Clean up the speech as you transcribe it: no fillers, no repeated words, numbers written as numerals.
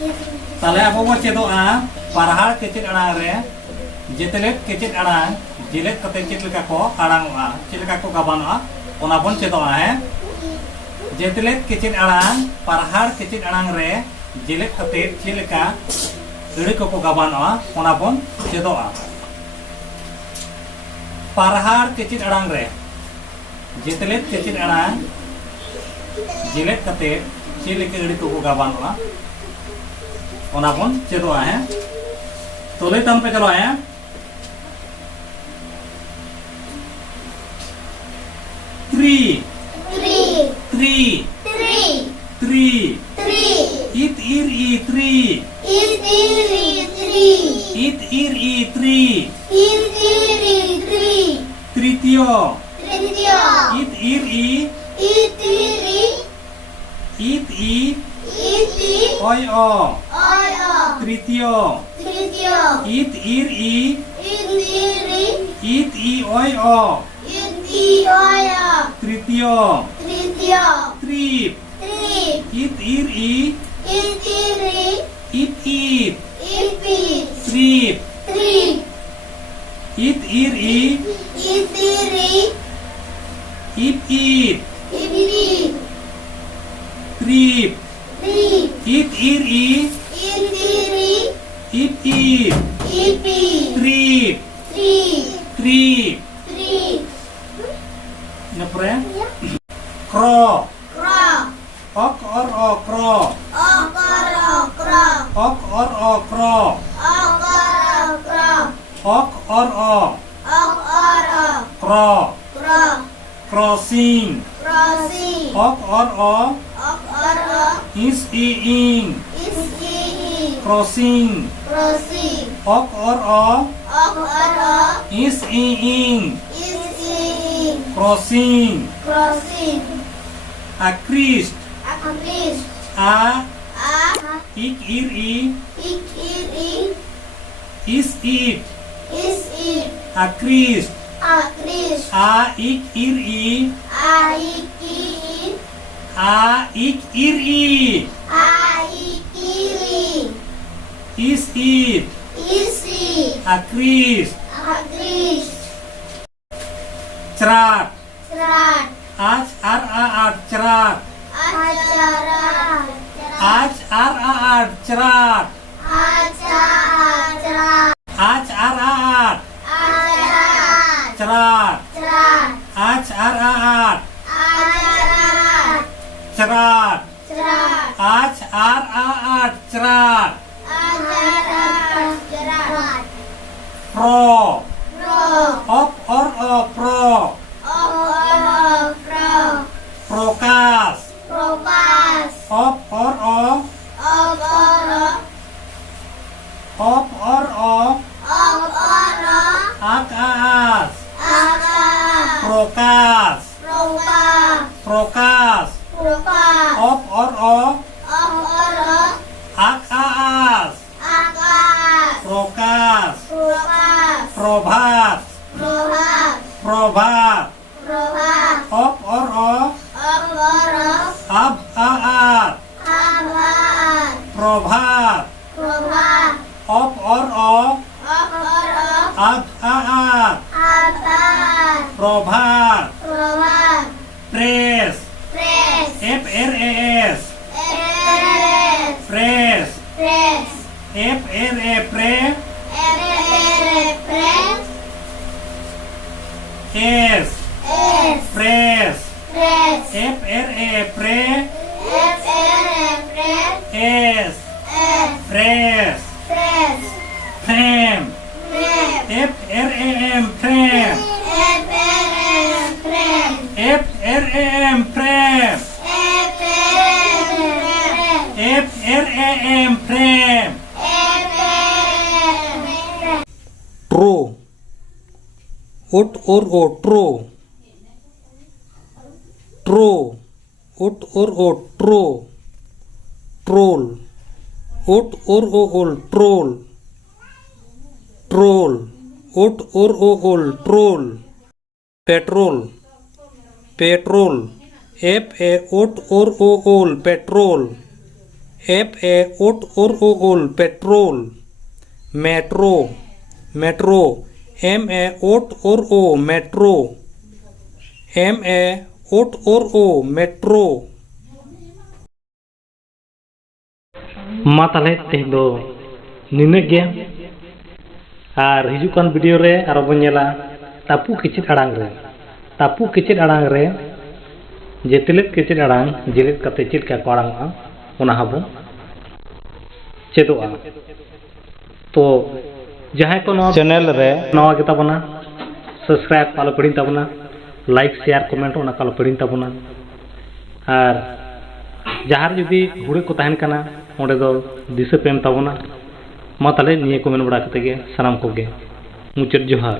ताले अब वो चेदोआ पारहार केचित अड़ांग रे जेतलेट केचित अड़ांग जिलेट कते चेत लेका को अड़ांगआ चेत लेका को गाबानआ ओना बोन चेदोआ है जेतलेट केचित अड़ांग पारहार केचित अड़ांग रे जिलेट कते चेत लेका अड़ी को गाबानआ ओना बोन चेदोआ पारहार केचित अड़ांग रे जेतलेट केचित अड़ांग जिलेट कते चेत लेका अड़ी को गाबानआ ओना बोन चेदोआ है तो ले तम पे चलो है थ्री थ्री थ्री इत इर ई थ्री इत इर ई थ्री तृतीय इत इर ई इत ई ओय ओ तृतीय इत इर ई इत ई ओय ओ तृतीय त्रिप इत इर ई इत ईत त्रिप इत इर ई इत ईत त्रिप इत इर ई इत ईत त्रिप त्रिप Nepre Kro Ok or o kro Ok or o kro Ok or o Kro Crossing Ok or o Is e ing Crossing Ok or o Is e ing Crossing Across A Ik ir i Is it Across A ik ir i A ik ir i Is it Across Cerat Aj ar a ar cerat Aj ar a ar cerat Aj ar a ar cerat Aj ar a ar cerat Aj ar a ar cerat Pro Ok or o pro Prokas Op or o Op or o Akas Prokas Op or o Akas Prokas Probat Op or o Ab aat Probat Op or o Ab aat Probat Press F R A S Press F R A Press S Press F R A Press S Press Pram F R A M Pram F R A M Pram F R A M Pram True Ut or o true Ut or o true Troll Ut or o ol troll Ut or o ol troll Petrol F A ut or o ol petrol F A ओट और ओ ओल petrol metro metro M A ओट और ओ metro M A ओट और ओ मेट्रो मा ताले तेह दो निने गया और हिजुकान वीडियो रे आरो बन नेला तापू किचित आड़ांग रे जेतेलेत किचित आड़ांग जेलेत कते चित का आड़ांगा ओना हाबो चेदोआ तो जहां को चैनल रे नवा के तबना सब्सक्राइब कालो पड़िन तबना लाइक शेयर कमेंट ओना कालो पड़िन तबना और जहार जुदी हुड़े को तहन कना ओंडे दो दिसे पेम तबना मा ताले निये को मेन बड़ा कते गे सनाम को गे मुचत जोहार।